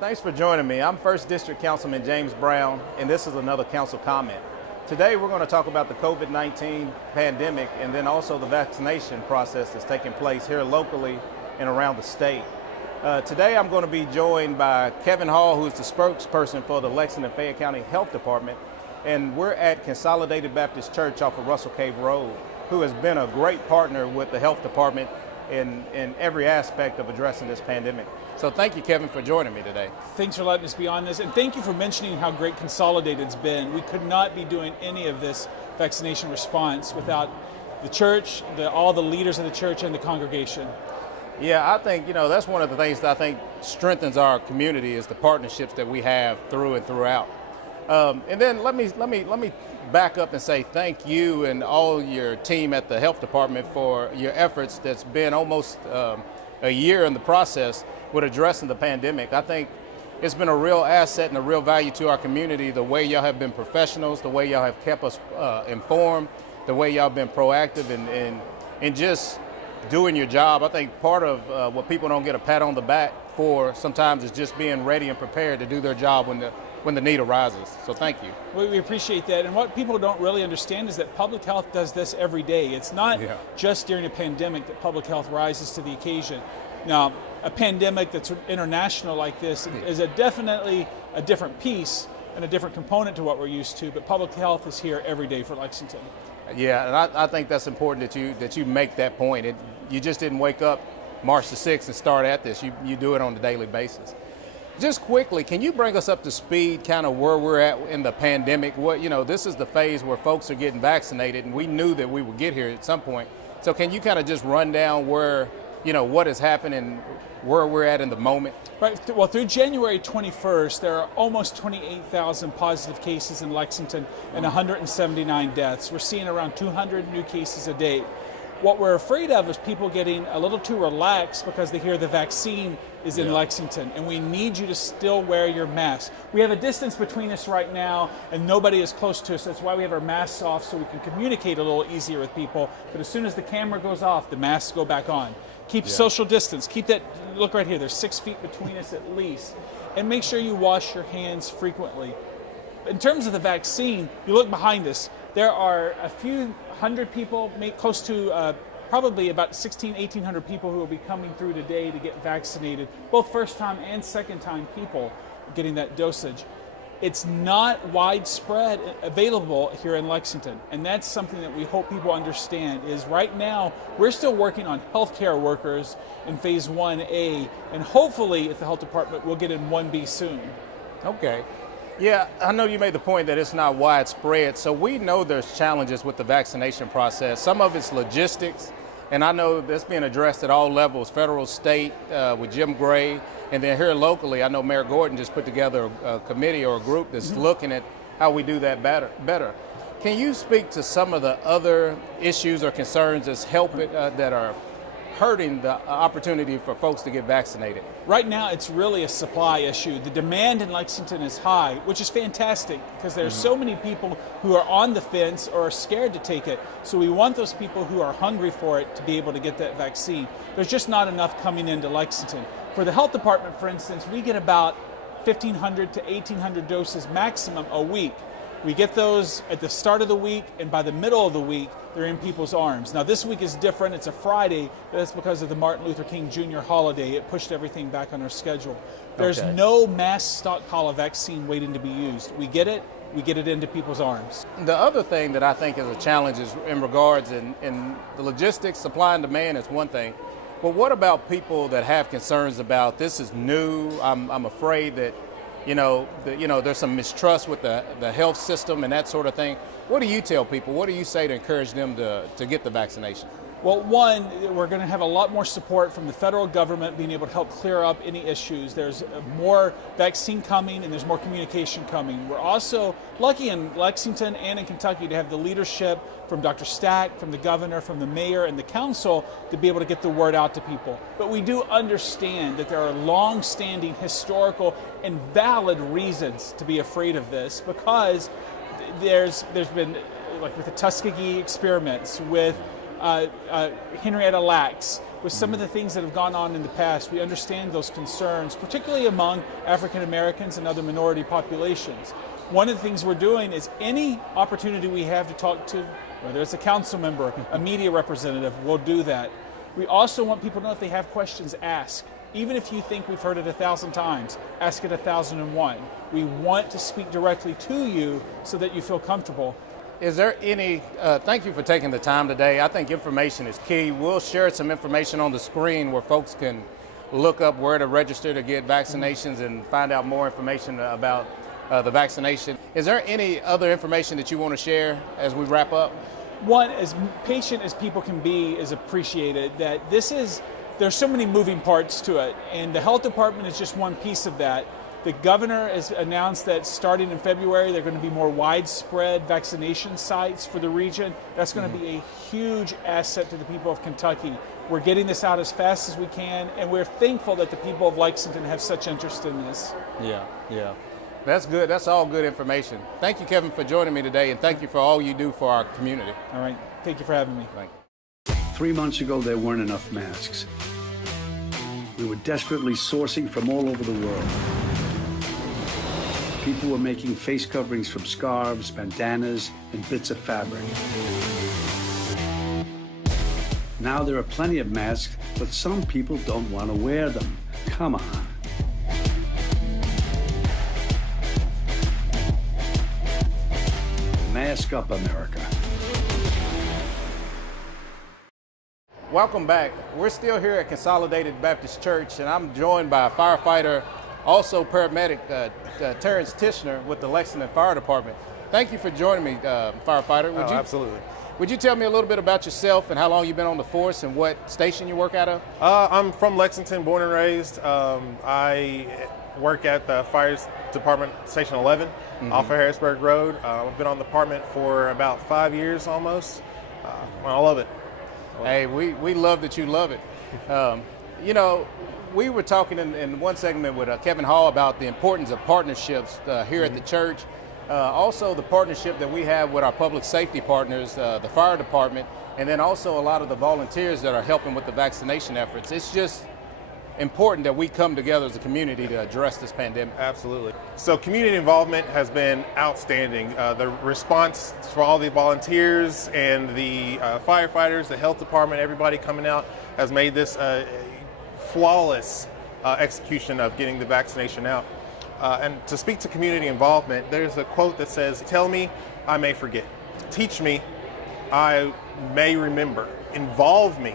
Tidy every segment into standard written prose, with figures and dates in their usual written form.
Thanks for joining me. I'm 1st District Councilman James Brown, and this is another council comment. Today we're going to talk about the COVID-19 pandemic and then also the vaccination process that's taking place here locally and around the state. Today I'm going to be joined by Kevin Hall, who is the spokesperson for the Lexington-Fayette County Health Department, and we're at Consolidated Baptist Church off of Russell Cave Road, who has been a great partner with the health department in every aspect of addressing this pandemic. So thank you, Kevin, for joining me today. Thanks for letting us be on this, and thank you for mentioning how great Consolidated's been. We could not be doing any of this vaccination response without the church, all the leaders of the church and the congregation. Yeah, I think, that's one of the things that I think strengthens our community is the partnerships that we have through and throughout. And then let me back up and say thank you and all your team at the health department for your efforts that's been almost a year in the process with addressing the pandemic. I think it's been a real asset and a real value to our community, the way y'all have been professionals, the way y'all have kept us informed, the way y'all been proactive and just doing your job. I think part of what people don't get a pat on the back for sometimes is just being ready and prepared to do their job when the need arises. So thank you. We appreciate that. And what people don't really understand is that public health does this every day. It's not just during a pandemic that public health rises to the occasion. Now, a pandemic that's international like this is definitely a different piece and a different component to what we're used to, but public health is here every day for Lexington. Yeah, and I think that's important that you make that point. You just didn't wake up March the 6th and start at this. You do it on a daily basis. Just quickly, can you bring us up to speed kind of where we're at in the pandemic? This is the phase where folks are getting vaccinated, and we knew that we would get here at some point. So can you kind of just run down where, what has happened and where we're at in the moment? Right. Well, through January 21st, there are almost 28,000 positive cases in Lexington and 179 deaths. We're seeing around 200 new cases a day. What we're afraid of is people getting a little too relaxed because they hear the vaccine is in Lexington, and we need you to still wear your mask. We have a distance between us right now, and nobody is close to us. That's why we have our masks off, so we can communicate a little easier with people. But as soon as the camera goes off, the masks go back on. Keep social distance. Keep that, look right here, there's 6 feet between us at least. And make sure you wash your hands frequently. In terms of the vaccine, you look behind us, there are a few hundred people, close to probably about 1,800 people who will be coming through today to get vaccinated, both first-time and second-time people getting that dosage. It's not widespread available here in Lexington, and that's something that we hope people understand, is right now we're still working on healthcare workers in phase 1A, and hopefully at the health department we'll get in 1B soon. Okay. Yeah, I know you made the point that it's not widespread, so we know there's challenges with the vaccination process. Some of it's logistics, and I know that's being addressed at all levels, federal, state, with Jim Gray, and then here locally, I know Mayor Gordon just put together a committee or a group that's looking at how we do that better. Can you speak to some of the other issues or concerns that are hurting the opportunity for folks to get vaccinated? Right now, it's really a supply issue. The demand in Lexington is high, which is fantastic because there's so many people who are on the fence or are scared to take it. So we want those people who are hungry for it to be able to get that vaccine. There's just not enough coming into Lexington. For the health department, for instance, we get about 1,500 to 1,800 doses maximum a week. We get those at the start of the week, and by the middle of the week, they're in people's arms. Now, this week is different. It's a Friday, but that's because of the Martin Luther King Jr. holiday. It pushed everything back on our schedule. There's no mass stockpile of vaccine waiting to be used. We get it into people's arms. The other thing that I think is a challenge is in regards in the logistics, supply and demand is one thing. But what about people that have concerns about this is new? I'm afraid that there's some mistrust with the health system and that sort of thing. What do you tell people? What do you say to encourage them to get the vaccination? Well, one, we're going to have a lot more support from the federal government being able to help clear up any issues. There's more vaccine coming and there's more communication coming. We're also lucky in Lexington and in Kentucky to have the leadership from Dr. Stack, from the governor, from the mayor, and the council to be able to get the word out to people. But we do understand that there are long-standing historical and valid reasons to be afraid of this, because there's been, like with the Tuskegee experiments, with Henrietta Lacks, with some of the things that have gone on in the past. We understand those concerns, particularly among African Americans and other minority populations. One of the things we're doing is any opportunity we have to talk to, whether it's a council member, a media representative, we'll do that. We also want people to know if they have questions, ask. Even if you think we've heard it 1,000 times, ask it 1,001. We want to speak directly to you so that you feel comfortable. Is there any, thank you for taking the time today. I think information is key. We'll share some information on the screen where folks can look up where to register to get vaccinations and find out more information about the vaccination. Is there any other information that you want to share as we wrap up? One, as patient as people can be, is appreciated. That there's so many moving parts to it, and the health department is just one piece of that. The governor has announced that starting in February, there are going to be more widespread vaccination sites for the region. That's going to be a huge asset to the people of Kentucky. We're getting this out as fast as we can, and we're thankful that the people of Lexington have such interest in this. Yeah. That's good. That's all good information. Thank you, Kevin, for joining me today, and thank you for all you do for our community. All right. Thank you for having me. Thank you. 3 months ago, there weren't enough masks. We were desperately sourcing from all over the world. People were making face coverings from scarves, bandanas, and bits of fabric. Now there are plenty of masks, but some people don't want to wear them. Come on. Mask up, America. Welcome back. We're still here at Consolidated Baptist Church, and I'm joined by a firefighter, also paramedic, Terrence Tishner with the Lexington Fire Department. Thank you for joining me, firefighter. Absolutely. Would you tell me a little bit about yourself and how long you've been on the force and what station you work out of? I'm from Lexington, born and raised. I work at the Fire Department, Station 11, off of Harrisburg Road. I've been on the department for about 5 years almost. I love it. Hey, we love that you love it. You know, we were talking in one segment with Kevin Hall about the importance of partnerships here at the church. Also the partnership that we have with our public safety partners, the fire department, and then also a lot of the volunteers that are helping with the vaccination efforts. It's just important that we come together as a community to address this pandemic. Absolutely. So community involvement has been outstanding. The response for all the volunteers and the firefighters, the health department, everybody coming out has made this flawless execution of getting the vaccination out. And to speak to community involvement, there's a quote that says, "Tell me, I may forget. Teach me, I may remember. Involve me,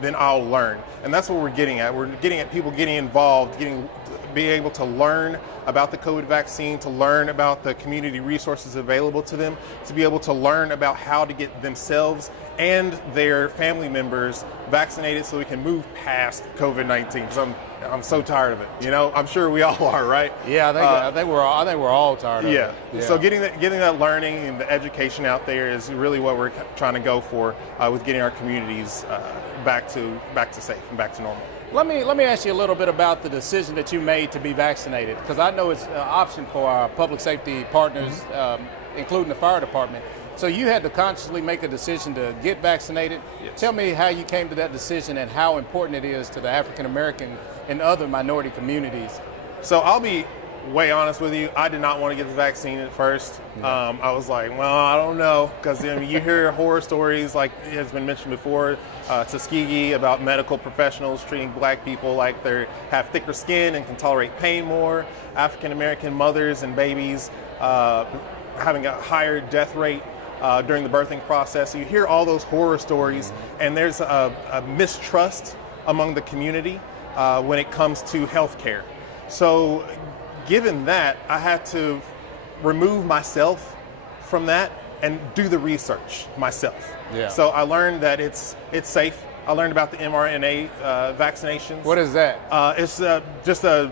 then I'll learn." And that's what we're getting at. We're getting at people getting involved, being able to learn about the COVID vaccine, to learn about the community resources available to them, to be able to learn about how to get themselves and their family members vaccinated so we can move past COVID-19. Because I'm so tired of it. You know, I'm sure we all are, right? Yeah, I think we're all tired of it. Yeah. So getting that learning and the education out there is really what we're trying to go for with getting our communities back to safe and back to normal. Let me ask you a little bit about the decision that you made to be vaccinated, because I know it's an option for our public safety partners, including the fire department. So you had to consciously make a decision to get vaccinated. Yes. Tell me how you came to that decision and how important it is to the African American and other minority communities. So I'll be way honest with you. I did not want to get the vaccine at first. I was like, well, I don't know, because you hear horror stories like it has been mentioned before, Tuskegee, about medical professionals treating black people like they have thicker skin and can tolerate pain more. African American mothers and babies having a higher death rate during the birthing process. So you hear all those horror stories, and there's a mistrust among the community when it comes to healthcare. So given that, I had to remove myself from that and do the research myself. Yeah. So I learned that it's safe. I learned about the mRNA vaccinations. What is that? It's just the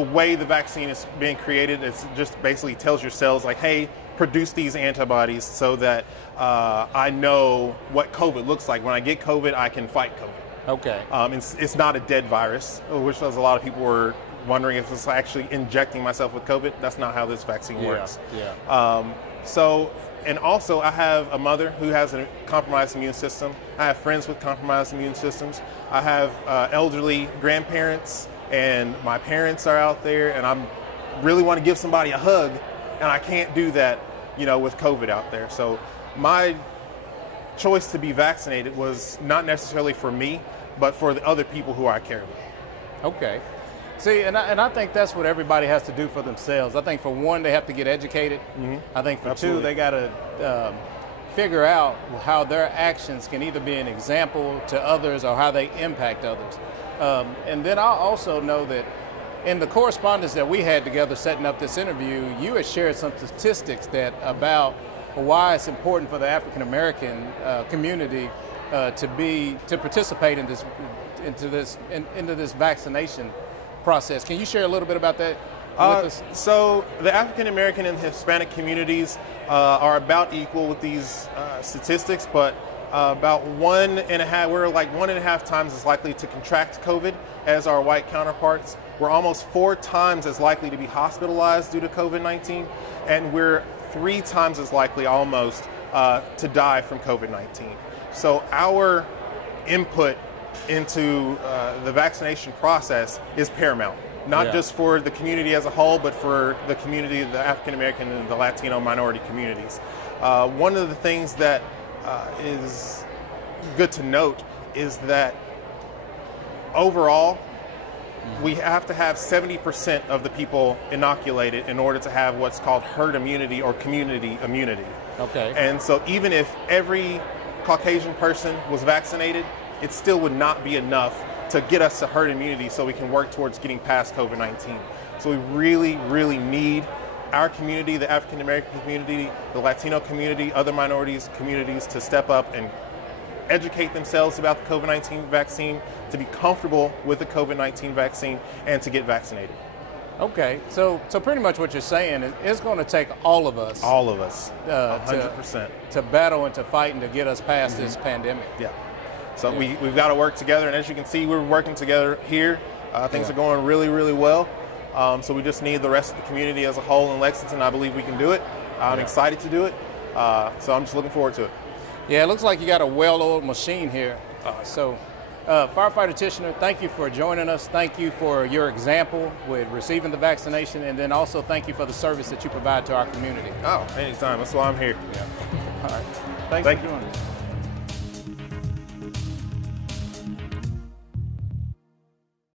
way the vaccine is being created. It's just basically tells your cells like, hey, produce these antibodies so that I know what COVID looks like. When I get COVID, I can fight COVID. Okay. It's not a dead virus, which was a lot of people were wondering if it's actually injecting myself with COVID. That's not how this vaccine works. Yeah. And also I have a mother who has a compromised immune system. I have friends with compromised immune systems. I have elderly grandparents, and my parents are out there, and I really want to give somebody a hug, and I can't do that, with COVID out there. So my choice to be vaccinated was not necessarily for me, but for the other people who I care about. Okay. See, and I think that's what everybody has to do for themselves. I think for one, they have to get educated. Mm-hmm. I think for Absolutely. two, they got to figure out how their actions can either be an example to others or how they impact others. And then I also know that in the correspondence that we had together setting up this interview, you had shared some statistics about why it's important for the African American community to participate into this vaccination process. Can you share a little bit about that with us? So the African American and Hispanic communities are about equal with these statistics, but about 1.5, we're like 1.5 times as likely to contract COVID as our white counterparts. We're almost 4 times as likely to be hospitalized due to COVID-19, and we're 3 times as likely almost to die from COVID-19. So our input into the vaccination process is paramount, not just for the community as a whole, but for the community, the African American and the Latino minority communities. One of the things that is good to note is that overall, we have to have 70% of the people inoculated in order to have what's called herd immunity or community immunity. Okay. And so even if every Caucasian person was vaccinated, it still would not be enough to get us to herd immunity so we can work towards getting past COVID-19. So we really, really need our community, the African American community, the Latino community, other minorities communities to step up and educate themselves about the COVID-19 vaccine, to be comfortable with the COVID-19 vaccine, and to get vaccinated. Okay, so pretty much what you're saying is it's going to take all of us. All of us, 100%. To battle and to fight and to get us past this pandemic. Yeah. So we've got to work together, and as you can see, we're working together here. Things are going really, really well. So we just need the rest of the community as a whole in Lexington. I believe we can do it. I'm excited to do it. So I'm just looking forward to it. Yeah, it looks like you got a well-oiled machine here. Firefighter Tichenor, thank you for joining us. Thank you for your example with receiving the vaccination, and then also thank you for the service that you provide to our community. Oh, anytime. That's why I'm here. Yeah. All right. Thanks for joining us.